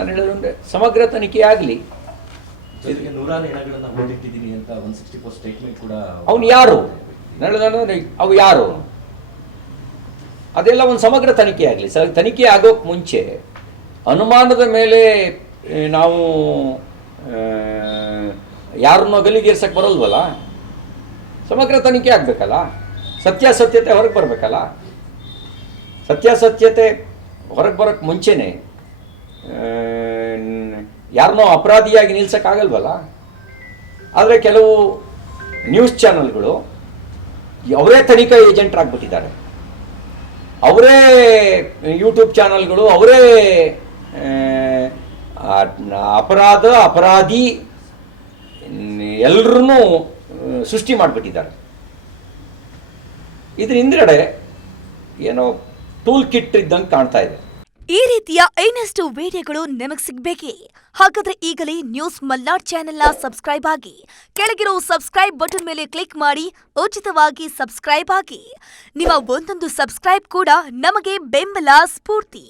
ನಾನು ಹೇಳೋದಂದ್ರೆ ಸಮಗ್ರ ತನಿಖೆ ಆಗಲಿ. ಜೊತೆಗೆ ನೂರಾರು ಹೆಣಗಳನ್ನು ಹೊರಟಿಟ್ಟಿದ್ದೀನಿ ಅಂತ 164 ಸ್ಟೇಟ್ಮೆಂಟ್ ಕೂಡ. ಅವನು ಯಾರು ಹೇಳೋದಂದ್ರೆ ಅವು ಯಾರು, ಅದೆಲ್ಲ ಒಂದು ಸಮಗ್ರ ತನಿಖೆ ಆಗಲಿ. ತನಿಖೆ ಆಗೋಕ್ಕೆ ಮುಂಚೆ ಅನುಮಾನದ ಮೇಲೆ ನಾವು ಯಾರನ್ನೋ ಗಲ್ಲಿಗೇರ್ಸಕ್ಕೆ ಬರೋಲ್ವಲ್ಲ. ಸಮಗ್ರ ತನಿಖೆ ಆಗಬೇಕಲ್ಲ, ಸತ್ಯಾಸತ್ಯತೆ ಹೊರಗೆ ಬರಬೇಕಲ್ಲ. ಸತ್ಯಾಸತ್ಯತೆ ಹೊರಗೆ ಬರೋಕ್ಕೆ ಮುಂಚೆನೇ ಯಾರನ್ನೋ ಅಪರಾಧಿಯಾಗಿ ನಿಲ್ಸೋಕ್ಕಾಗಲ್ವಲ್ಲ. ಆದರೆ ಕೆಲವು ನ್ಯೂಸ್ ಚಾನಲ್ಗಳು ಅವರೇ ತನಿಖಾ ಏಜೆಂಟ್ರಾಗ್ಬಿಟ್ಟಿದ್ದಾರೆ. ಅವರೇ ಯೂಟ್ಯೂಬ್ ಚಾನಲ್ಗಳು ಅವರೇ ಅಪರಾಧಿ ಎಲ್ಲರನ್ನೂ ಸೃಷ್ಟಿ ಮಾಡಿಬಿಟ್ಟಿದ್ದಾರೆ. ಇದ್ರ ಹಿಂದ್ಗಡೆ ಏನೋ ಟೂಲ್ ಕಿಟ್ ಇದ್ದಂಗೆ ಕಾಣ್ತಾ ಇದೆ. ಈ ರೀತಿಯ ಇನ್ನಷ್ಟು ವಿಡಿಯೋಗಳು ನಿಮಗೆ ಸಿಗಬೇಕೇ? ಹಾಗಾದ್ರೆ ಈಗಲೇ ನ್ಯೂಸ್ ಮಲ್ನಾಡ್ ಚಾನೆಲ್ನ ಸಬ್ಸ್ಕ್ರೈಬ್ ಆಗಿ, ಕೆಳಗಿರೋ ಸಬ್ಸ್ಕ್ರೈಬ್ ಬಟನ್ ಮೇಲೆ ಕ್ಲಿಕ್ ಮಾಡಿ ಉಚಿತವಾಗಿ ಸಬ್ಸ್ಕ್ರೈಬ್ ಆಗಿ. ನಿಮ್ಮ ಒಂದೊಂದು ಸಬ್ಸ್ಕ್ರೈಬ್ ಕೂಡ ನಮಗೆ ಬೆಂಬಲ, ಸ್ಫೂರ್ತಿ.